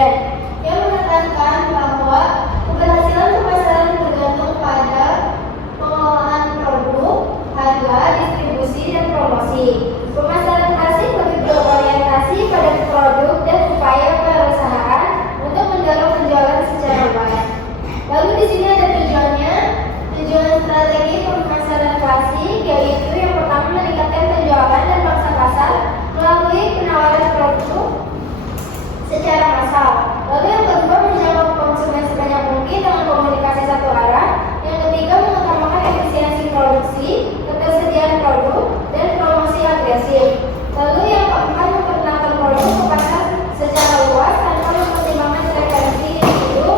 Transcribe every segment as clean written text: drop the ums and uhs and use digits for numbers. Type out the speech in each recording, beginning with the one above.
Communication yang menekankan bahwa keberhasilan pemasaran tergantung pada pengelolaan produk, harga, distribusi, dan promosi. Pemasaran klasik lebih berorientasi pada produk dan upaya perusahaan untuk mendorong penjualan secara luas. Lalu di sini ada tujuannya. Tujuan strategi pemasaran klasik yaitu yang pertama meningkatkan penjualan dan pangsa pasar melalui penawaran produk secara massal. Lalu yang kedua menjangkau konsumen sebanyak mungkin dengan komunikasi satu arah. Yang ketiga mengutamakan efisiensi produksi, ketersediaan produk, dan promosi agresif. Lalu yang keempat memperkenalkan produk ke pasar secara luas tanpa mempertimbangkan preferensi individu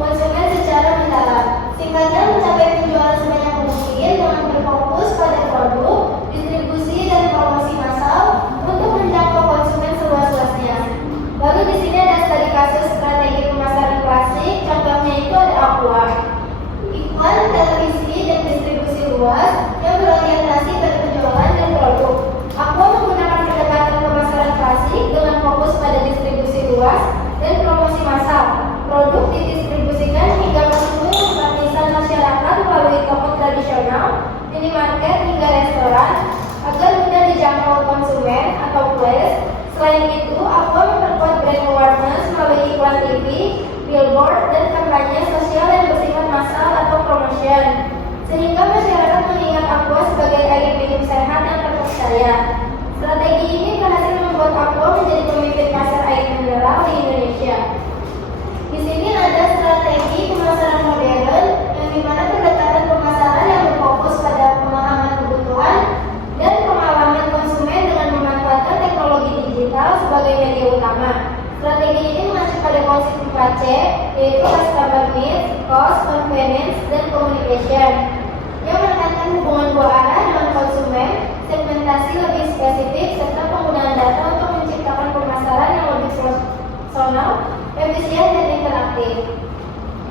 konsumen secara mendalam. Singkatnya mencapai penjualan sebanyak mungkin dengan berfokus pada produk, distribusi, dan promosi massal untuk menjangkau konsumen seluas-luasnya. Lalu di sini ada studi kasus strategi pemasaran klasik, contohnya itu ada Aqua. Iklan, televisi, dan distribusi luas yang berorientasi pada penjualan dan produk. Aqua menggunakan pendekatan pemasaran klasik dengan fokus pada distribusi luas dan promosi massal. Produk didistribusikan hingga ke seluruh lapisan masyarakat melalui toko tradisional, minimarket, hingga restoran agar mudah dijangkau konsumen atau players. Selain itu, Aqua memperkuat brand awareness melalui iklan TV, billboard, dan kampanye sosial yang bersifat massal atau promotion, sehingga masyarakat mengingat Aqua sebagai air minum sehat yang terpercaya. Strategi ini berhasil membuat Aqua menjadi pemimpin pasar air mineral di Indonesia. Di sini ada strategi pemasaran modern yang dimana pendekatan pemasaran yang berfokus pada pemahaman kebutuhan dan pengalaman konsumen dengan memanfaatkan teknologi digital sebagai media utama. Strategi ini mengacu pada konsep 4C, yaitu customer needs, cost, convenience, dan communication, yang menekankan hubungan dua arah dengan konsumen, segmentasi lebih spesifik, serta penggunaan data untuk menciptakan pemasaran yang lebih personal, efisien, dan interaktif.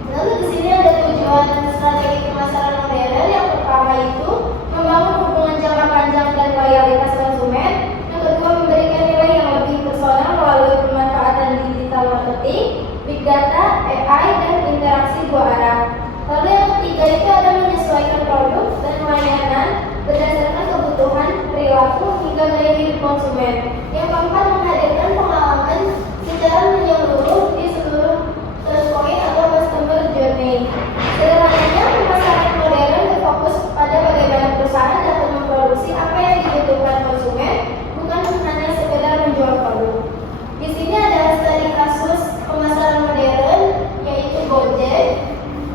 Lalu di sini ada tujuan strategi pemasaran modern. Yang pertama itu membangun hubungan jangka panjang dan loyalitas konsumen. Yang kedua memberikan nilai yang lebih personal melalui pemanfaatan digital marketing, big data, AI, dan interaksi dua arah. Lalu yang ketiga itu ada menyesuaikan produk dan layanan berdasarkan kebutuhan, perilaku, hingga gaya hidup konsumen. Yang keempat menghadirkan pengalaman secara menyeluruh di seluruh touchpoint atau customer journey. Sederhananya, pemasaran modern berfokus pada bagaimana perusahaan dapat memproduksi apa yang dibutuhkan konsumen, bukan hanya sekedar menjual produk. Di sini ada studi kasus pemasaran modern yaitu Gojek,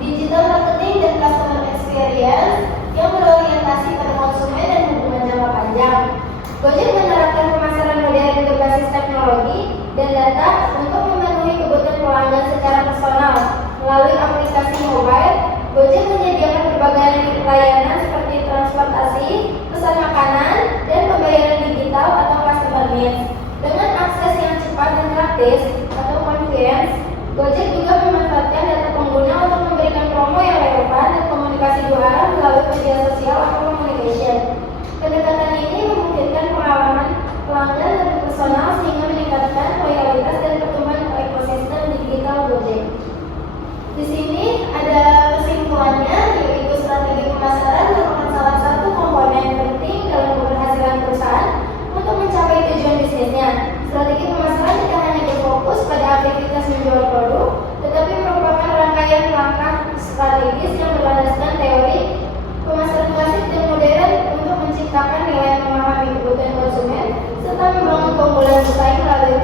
digital marketing dan customer experience yang berorientasi pada konsumen dan hubungan jangka panjang. Gojek menerapkan pemasaran modern berbasis teknologi dan data untuk memenuhi kebutuhan pelanggan secara personal. Melalui aplikasi mobile, Gojek menyediakan berbagai layanan seperti transportasi, pesan makanan, dan pembayaran digital atau customer needs. Dengan akses yang cepat dan praktis atau convenience, Gojek juga memanfaatkan data pengguna untuk memberikan promo yang relevan dan komunikasi dua arah melalui media sosial atau communication. Pendekatan ini memungkinkan pengalaman pelanggan lebih personal sehingga meningkatkan loyalitas dan pertumbuhan ekosistem digital Gojek. Di sini ada kesimpulannya, yaitu strategi pemasaran merupakan salah satu komponen penting dalam keberhasilan perusahaan untuk mencapai tujuan bisnisnya. Strategi pemasaran tidak hanya berfokus pada aktivitas menjual produk, tetapi merupakan rangkaian langkah strategis yang berlandaskan teori pemasaran klasik dan modern untuk menciptakan nilai memahami kebutuhan konsumen serta membangun keunggulan bersaing melalui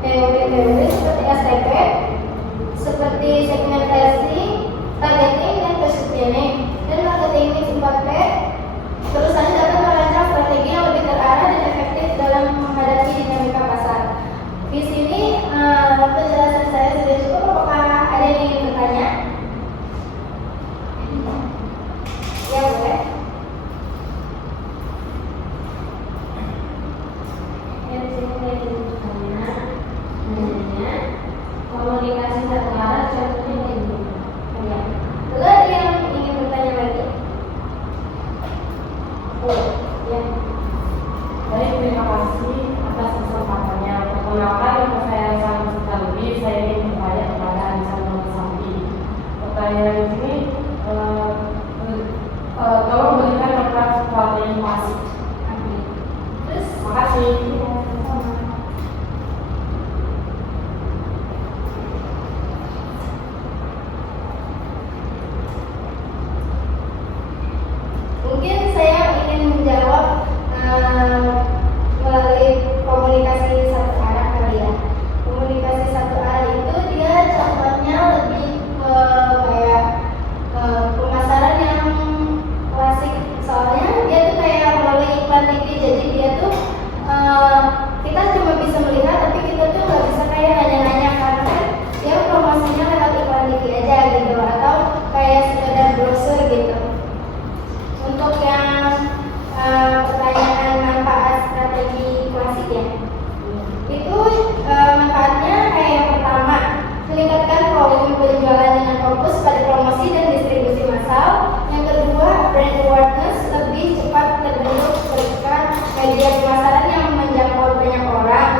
teori-teori seperti STP, seperti segmentasi, targeting, dan positioning, dan marketing mix 4P. Perusahaan dapat merancang strategi yang lebih terarah dan efektif dalam menghadapi dinamika pasar. Di sini penjelasan saya sudah cukup. Apakah ada yang ingin bertanya? Ya, boleh. Ya, di sini saya ingin bertanya, komunikasi satu arah contohnya kayak gimana? Ya. Lalu ada yang ingin bertanya lagi? Oh, ya. Baik, terima kasih atas kesempatannya. Perkenalkan, nama saya Reza Terlebih saya ingin bertanya kepada Anissa Sampi. Pertanyaan ini tolong berikan referensi pelatihan klasik. Terus, Makasih. mungkin saya ingin menjawab melalui komunikasi satu arah kali ya. Komunikasi satu arah itu dia contohnya lebih ke kayak pemasaran yang klasik, soalnya dia tuh kayak melalui iklan TV. Jadi dia tuh kita cuma bisa melihat, tapi kita tuh nggak bisa kayak nanya-nanya karena kan dia promosinya lewat iklan TV aja gitu, atau kayak sekedar brosur gitu. Untuk yang pertanyaan manfaat strategi klasik ya, itu manfaatnya kayak yang pertama, meningkatkan volume penjualan dengan fokus pada promosi dan distribusi massal. Yang kedua, brand awareness lebih cepat terbentuk berkat media pemasaran yang menjangkau banyak orang.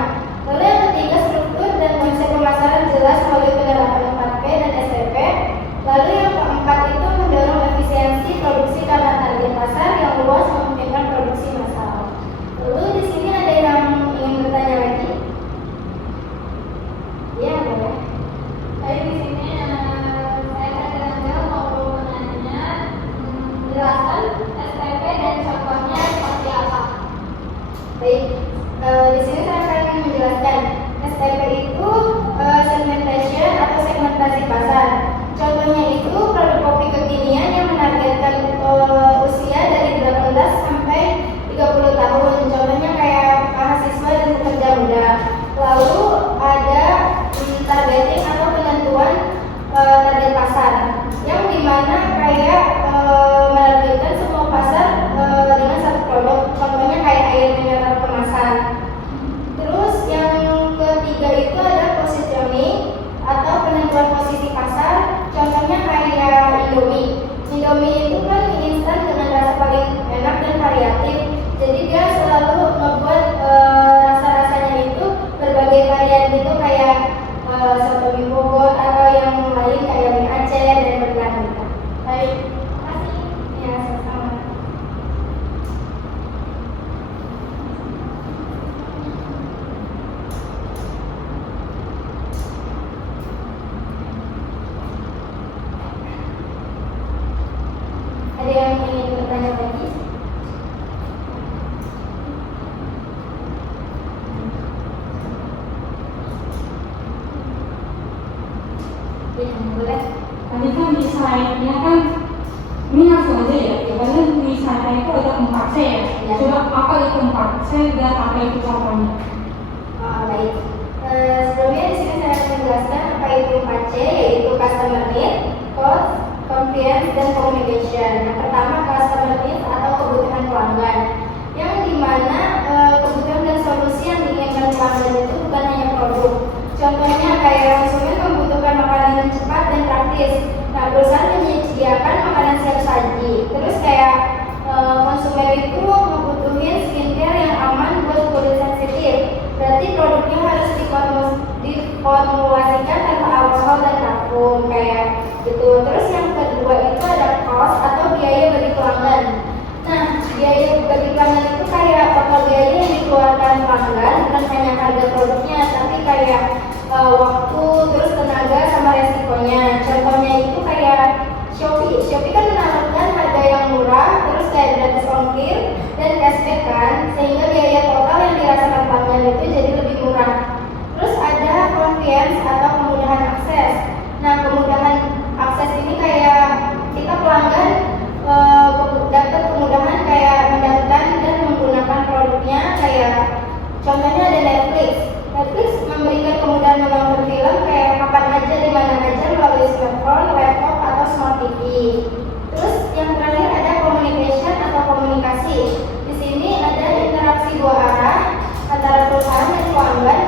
Lalu yang ketiga, struktur dan konsep pemasaran jelas melalui penerapan 4P dan STP. Lalu yang keempat itu mendorong efisiensi produksi karena target pasar yang luas memungkinkan produksi massal. Lalu di sini ada yang ingin bertanya lagi? Iya, boleh. Saya di sini saya kadang-kadang mau menanya, menjelaskan SPP dan contohnya seperti apa. Baik, di sini saya akan menjelaskan. STP itu segmentation atau segmentasi pasar. Contohnya itu produk kopi kekinian yang menargetkan usia dari 18 sampai 30 tahun. Contohnya kayak mahasiswa dan pekerja muda. Lalu ada targeting atau penentuan target pasar, yang dimana kayak menargetkan semua pasar dengan satu produk. Contohnya kayak air mineral kemasan. Terus yang ketiga itu ada positioning atau penentuan posisi pasar. Contohnya kayak Indomie. Indomie itu kan mie instan dengan rasa paling enak dan variatif. Jadi dia selalu membuat rasa-rasanya itu berbagai varian gitu, kayak soto mie Bogor atau yang lain kayak mie Aceh dan berbagai. Baik, makasih. Ya, sama-sama. Ada yang ingin bertanya lagi? Ya, boleh. Tadi kan di slide-nya kan ini langsung aja ya, karena di slide itu ada 4C ya. Ya. Coba apa itu 4C dan apa itu contohnya? Baik. Sebelumnya di sini saya akan menjelaskan apa itu 4C, yaitu customer need, cost, convenience, dan communication. Yang pertama, customer need atau kebutuhan pelanggan, yang dimana kebutuhan dan solusi yang diinginkan pelanggan itu bukan hanya produk. Contohnya kayak konsumen membutuhkan makanan cepat dan praktis. Nah, perusahaan menyediakan makanan siap saji. Terus kayak konsumen itu membutuhkan skincare yang aman buat kulit sensitif. Berarti produknya harus diformulasikan tanpa alkohol dan vakum kayak gitu. Terus yang kedua itu ada cost atau biaya bagi pelanggan. Nah, biaya bagi pelanggan itu kayak total biaya yang dikeluarkan pelanggan, bukan hanya harga produknya, tapi kayak waktu, terus tenaga sama resikonya. Contohnya itu kayak Shopee. Shopee kan menawarkan harga yang murah, terus kayak gratis ongkir dan cashback kan, sehingga biaya total yang dirasakan pelanggan itu jadi lebih murah. Terus ada convenience atau kemudahan akses. Nah, kemudahan akses ini kayak kita pelanggan dapat kemudahan kayak mendapatkan dan menggunakan produknya, kayak contohnya ada Netflix. Netflix memberikan kemudahan menonton film kayak kapan aja, di mana aja melalui smartphone, laptop, atau smart TV. Terus yang terakhir ada communication atau komunikasi. Di sini ada interaksi dua arah antara perusahaan dan pelanggan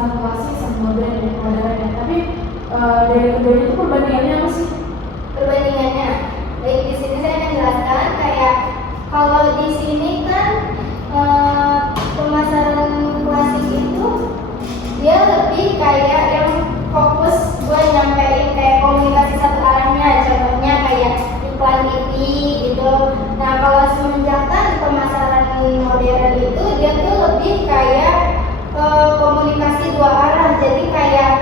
pemasaran klasik sama modern ya. Tapi dari keduanya itu perbandingannya apa sih? Perbandingannya, baik di sini saya akan jelaskan kayak kalau di sini kan pemasaran klasik itu dia lebih kayak yang fokus buat nyampein kayak komunikasi satu arahnya, contohnya kayak iklan TV gitu. Nah kalau semenjak kan pemasaran modern itu dia tuh lebih kayak komunikasi dua arah, jadi kayak